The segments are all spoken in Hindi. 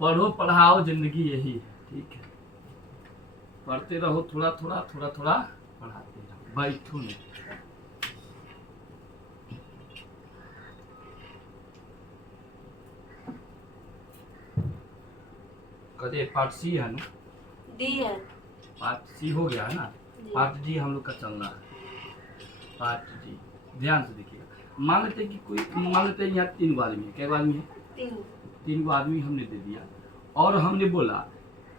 पढ़ो पढ़ाओ जिंदगी यही है, ठीक है। पढ़ते रहो, थोड़ा थोड़ा थोड़ा थोड़ा पढ़ाते रहो, बैठो नहीं। कदे पार्ट सी है ना, डी है, पार्ट सी हो गया है ना, पार्ट डी हम लोग का चलना है। पार्ट डी ध्यान से देखिएगा। मान लेते हैं कि कोई, मान लेते हैं यहाँ 3 गो आदमी है, कै गो आदमी है, 3 गो आदमी हमने दे दिया, और हमने बोला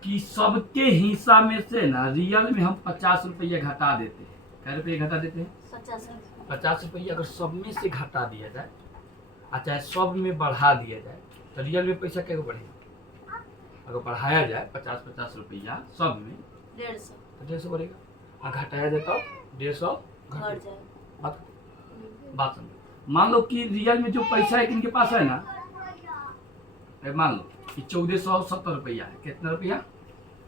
कि सबके हिस्सा में से ना रियल में हम 50 रुपया घटा देते हैं। कै रुपये घटा देते हैं? 50 रुपया। अगर सब में से घटा दिया जाए और चाहे सब में बढ़ा दिया जाए तो रियल में पैसा क्या बढ़ेगा? अगर बढ़ाया जाए 50-50 रुपया सब में 150 तो 150 बढ़ेगा, और घटाया जाए तो 150 घट जाए। बात समझो। मान लो कि रियल में जो पैसा है इनके पास है ना, मान लो कि 1470 रुपया है। कितना रुपया?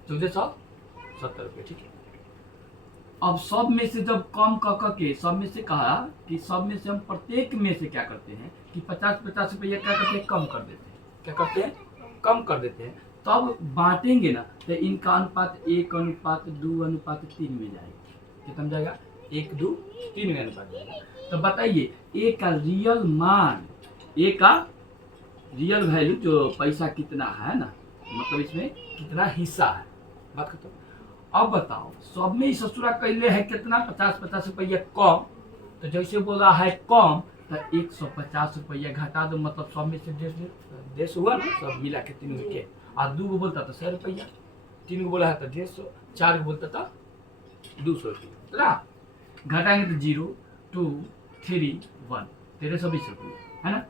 1470 रुपया, ठीक है। अब सब में से जब कम के सब में से कहा कि सब में से हम प्रत्येक में से क्या करते हैं कि 50-50 रुपया क्या करते हैं, कम कर देते हैं। क्या करते हैं? कम कर देते हैं। तब बांटेंगे ना तो इनका अनुपात 1:2:3 में जाएगा। कितना जाएगा? 1:2:3 में अनुपात जाएगा। तो बताइए ए का रियल मान, ए का रियल वैल्यू जो पैसा कितना है ना, मतलब इसमें कितना हिस्सा है, बात खत्म। अब बताओ सब में ससुरा कैले है कितना? 50-50 रुपया कम। तो जैसे बोला है कम तो 150 रुपया घटा दो, मतलब सब में से 150 हुआ ना, सब मिला के 3 के। और 2 गो बोलता था 100 रुपया, 3 गो बोला है तो 150, 4 गो बोलता था 200 रुपया ना। घटाएंगे तो 0 2 3 1 1320 रुपया है ना।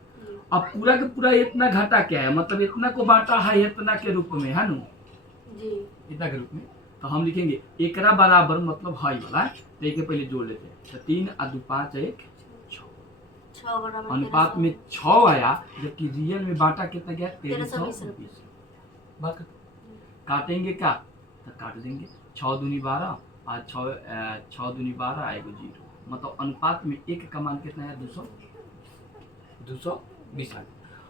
अब पूरा के पूरा इतना घटा क्या है, मतलब इतना को बांटा है इतना के रूप में है ना जी, इतना के रूप में। तो हम लिखेंगे एकरा बराबर, मतलब हाई वाला है तो एक पहले जोड़ लेते हैं। तो 3 और 2 5 1 6 अनुपात में 6 आया, जबकि रियल में बांटा कितना गया? 1320। बात काटेंगे क्या? तो काट देंगे 6 दूनी 12 और 6 दूनी 12 आएगा 0, मतलब अनुपात में एक का मान कितना है? 220।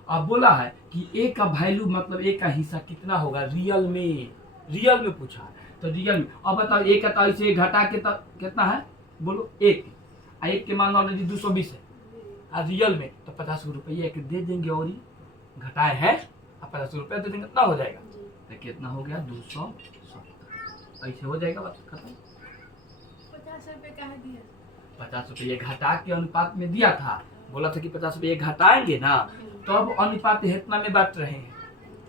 अब बोला है कि ए का वैल्यू, मतलब ए का हिस्सा कितना होगा रियल में, रियल में पूछा है तो रियल में। अब बताओ ए का तो इसे घटा के तो कितना है, बोलो 1, और 1 के मान ऑलरेडी 220 है, और रियल में तो 50 रुपया एक दे देंगे, और ही घटाए है और 50 रुपया दे देंगे, कितना हो जाएगा? तो कितना हो गया? 270। ऐसे हो जाएगा, बात खत्म। 50 रुपये कहाँ दिया? 50 रुपये घटा के अनुपात में दिया था, बोला था कि 50 रुपये घटाएंगे ना तो अब अनुपात इतना में बांट रहे हैं,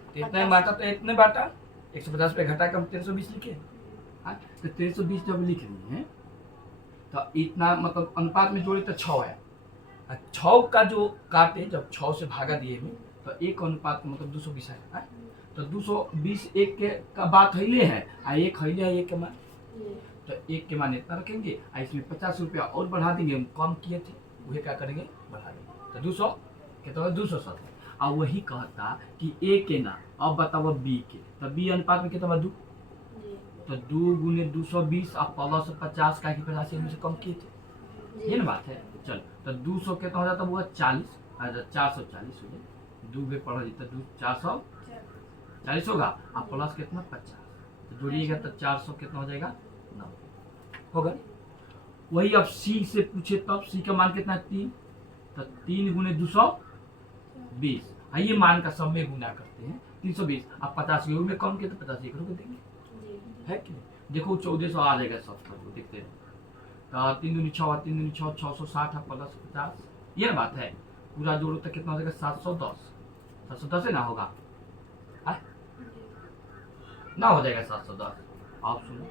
तो इतना में बांटा तो इतने बांटा, 150 रुपये घटा के हम 1320 लिखे। तो 1320 जब लिख रही हैं तो इतना, मतलब अनुपात में जोड़े तो 6 आया, 6 का जो काटे जब 6 से भागा दिए में तो एक अनुपात मतलब 220 है। तो 220 एक के का बात हईले है, आ एक हईले है एक के मान, तो एक के मान इतना रखेंगे, इसमें 50 रुपया और बढ़ा देंगे, हम कम किए थे वही क्या करेंगे, बढ़ा देंगे। तो 200 कितना? 270। और वही कहता कि ए के ना, अब बताओ बी के, तो बी अनुपात में कितना? 2, तो 2 गुने 220 और प्लस 50 का 50 में से कम किए थे, ये ना बात है। चलो तो 200 कितना हो जाता? वो 40, 440 हो जाए, 2 पे पढ़ा जाता, 440 होगा, और प्लस कितना? 50, तो जोड़िएगा तो 400 कितना हो जाएगा? 90 होगा। वही अब सी से पूछे तब सी का मान कितना है? 3, तो 3 गुने 220, ये मान का सब में गुना करते हैं 320, अब 50 में कम किया तो 50 एक रुपये देंगे, है कि नहीं? देखो 1400 आ जाएगा सब को, देखते हैं। तो 3 दूनी 6, 3 दूनी 6, 660 प्लस 50, ये ना बात है। पूरा जोड़ो तो कितना हो जाएगा? 710। 710 है ना, होगा ना, हो जाएगा 710। आप सुनो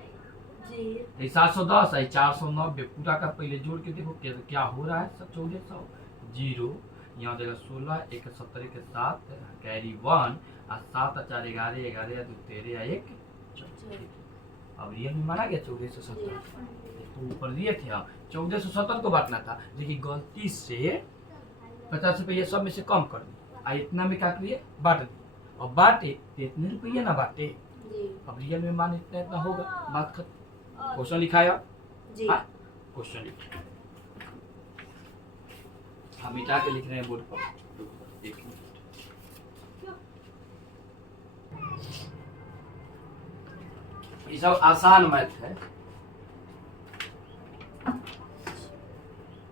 जी, 710 है 490, पूरा का पहले जोड़ के देखो क्या हो रहा है। 1400 0 यहाँ जगह 16, 1 70 के 7 कैरी 1 और 7 और 4 11, 11 2 13 1 14। अब रियल में माना गया 1470, ऊपर दिए थे। अब 1470 को बांटना था, लेकिन गलती से 50 रुपया सब में से कम कर दी, इतना में क्या करिए? बांट दिए, और बांटे तो इतने रुपये ना बांटे, अब रियल में मान इतना इतना होगा, बात खत्म। क्वेश्चन लिखाया जी, क्वेश्चन लिखा हम मिटा के लिख रहे हैं बोर्ड पर, एक मिनट। ये सब आसान मैथ है।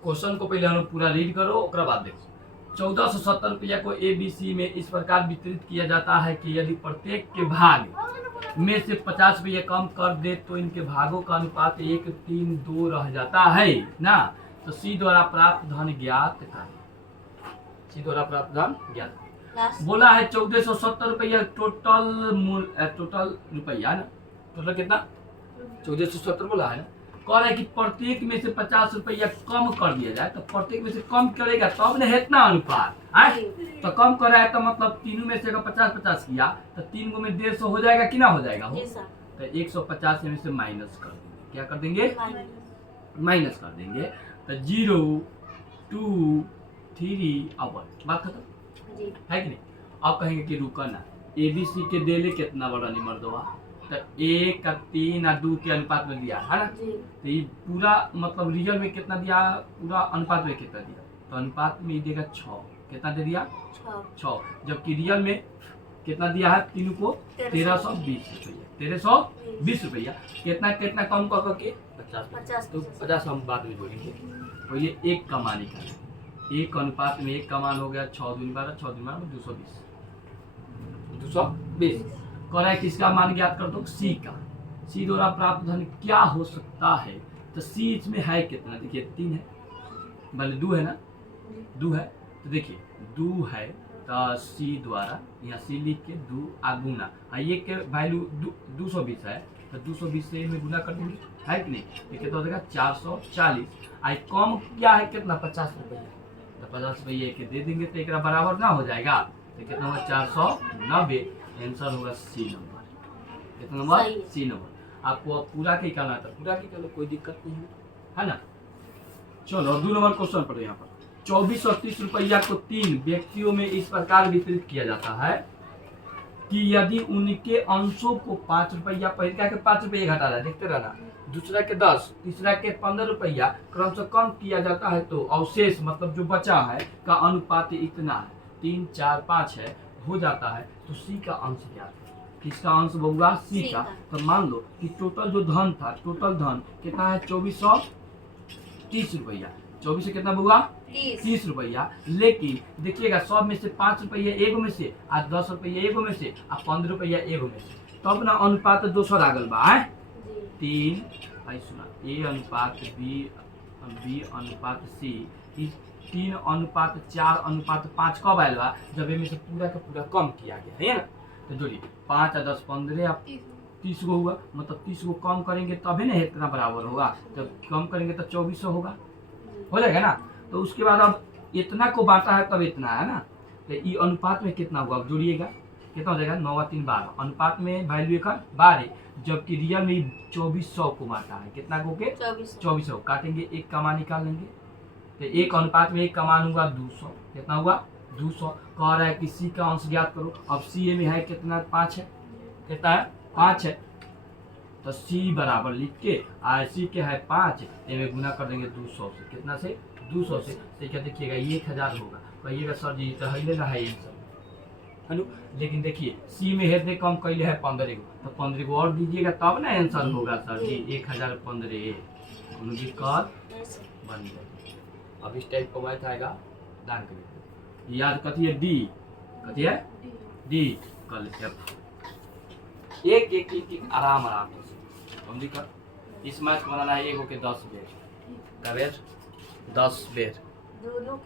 क्वेश्चन को पहले हम पूरा रीड करो, ओकरा बाद देखो। 1470 रुपया को ABC में इस प्रकार वितरित किया जाता है कि यदि प्रत्येक के भाग में से 50 रुपया कम कर दे तो इनके भागों का अनुपात 1:3:2 रह जाता है ना। तो C द्वारा प्राप्त धन ज्ञात करें। C द्वारा प्राप्त धन ज्ञात लास्ट बोला है 1470 रुपया टोटल रुपया ना, टोटल कितना 1470 बोला है ना। कह रहा है कि प्रत्येक में से 50 रुपया कम कर दिया जाए, तो प्रत्येक में से कम करेगा तब न इतना अनुपात है। तो कम कर रहा है तो मतलब तीनों में से अगर 50-50 किया तो 3 गो में 150 हो जाएगा कि ना हो जाएगा हो। जी सर तो 150 में से माइनस कर देंगे, क्या कर देंगे माइनस माइनस कर देंगे। तो 0 2 3 अब बात खत्म जी है कि नहीं। अब कहेंगे कि रुका ना, ABC के देले कितना बड़ा निमर दवा, तो 1 का 3 और 2 के अनुपात में दिया है ना। जी तो ये पूरा मतलब रियल में कितना दिया, पूरा अनुपात में कितना दिया, तो अनुपात में ये देगा 6। कितना दे दिया 6, जबकि रियल में कितना दिया है तीनों को 1320 रुपया, 1320 रुपया। कितना कितना कम कर करके 50, तो 50 हम बाद में जोड़ेंगे। पहले 1 का मान निकालें, 1 अनुपात में 1 का मान हो गया 6 दूनी 12, 6 दूनी 12 220 कह रहा है किसका मान ज्ञात कर दो, C का। C द्वारा प्राप्त धन क्या हो सकता है, तो C इसमें है कितना, देखिए 3 है, भले 2 है ना, 2 है तो देखिए 2 है तो C द्वारा यहाँ C लिख के 2 गुना, ये के वैल्यू 220 है तो 220 से इनमें गुना कर देंगे, है कि नहीं। ये कितना हो जाएगा 440। आई कम क्या है कितना 50 रुपया, तो 50 रुपये के दे देंगे तो एक बराबर ना हो जाएगा। तो कितना होगा 490, आंसर होगा C नंबर। कितना नंबर C नंबर। आपको अब पूरा के निकालना था, पूरा के निकालो कोई दिक्कत नहीं है ना। चलो 2 नंबर क्वेश्चन पर यहाँ पर 24 और 30 रुपया को 3 व्यक्तियों में इस प्रकार वितरित किया जाता है कि यदि उनके अंशों को 5 रुपया, पहले क्या 5 रुपये घटा रहा है देखते रहना, दूसरा के 10, तीसरा के 15 रुपया क्रम से कम किया जाता है तो अवशेष मतलब जो बचा है का अनुपात इतना है 3 4 5 है हो जाता है। तो C का अंश क्या है, किसका अंश होगा C का। तो मान लो कि टोटल जो धन था, टोटल धन कितना है 2430 रुपया, 24 से कितना होगा 30 रुपया। लेकिन देखिएगा 100 में से 5 रुपया एगो में से, आ 10 रुपया एगो में से, आ 15 रुपया एगो में से, तब ना अनुपात दोसर आगल बा है 3 सुना A अनुपात B अनुपात C, 3 अनुपात 4 अनुपात 5 कब आयल बा, जब इनमें से पूरा का पूरा कम किया गया है ना। तो जोड़िए 5 और 10 15 या 30 गो हुआ, मतलब 30 गो कम करेंगे तभी ना इतना बराबर होगा, जब कम करेंगे तो 2400 होगा, हो जाएगा ना। तो उसके बाद अब इतना को बांटा है तब इतना है ना, तो ये अनुपात में कितना होगा, अब जोड़िएगा कितना हो जाएगा 9 और 3 12, अनुपात में वैल्यू एक 12, जबकि रियल में 2400 को बांटा है, कितना को के 2400 काटेंगे, 1 का मान निकाल लेंगे तो 1 अनुपात में 1 का मान हुआ 200, कितना हुआ 200। कह रहा है कि C का अंश ज्ञात करो। अब C में है कितना 5 है, कितना है 5 है, तो C बराबर लिख के C के है 5, में गुना कर देंगे 200 से, कितना से 200 से। तो क्या देखिएगा 1000 होगा, कहिएगा सर जी तो है ना है आंसर है नु। लेकिन देखिए C में है कम कैले है 15 गो, तो 15 गो और दीजिएगा तब ना आंसर होगा सर जी 1015। कोनो दिक्कत बन गया। अब इस टाइप का मैथ आएगा दान करिए, याद कथी है D, कथी है D कर लेते हैं एक एक एक एक आराम आराम से समझी कर। इस मैथ को बनाना है 1 के 10 बेर, 10 बेर दोनों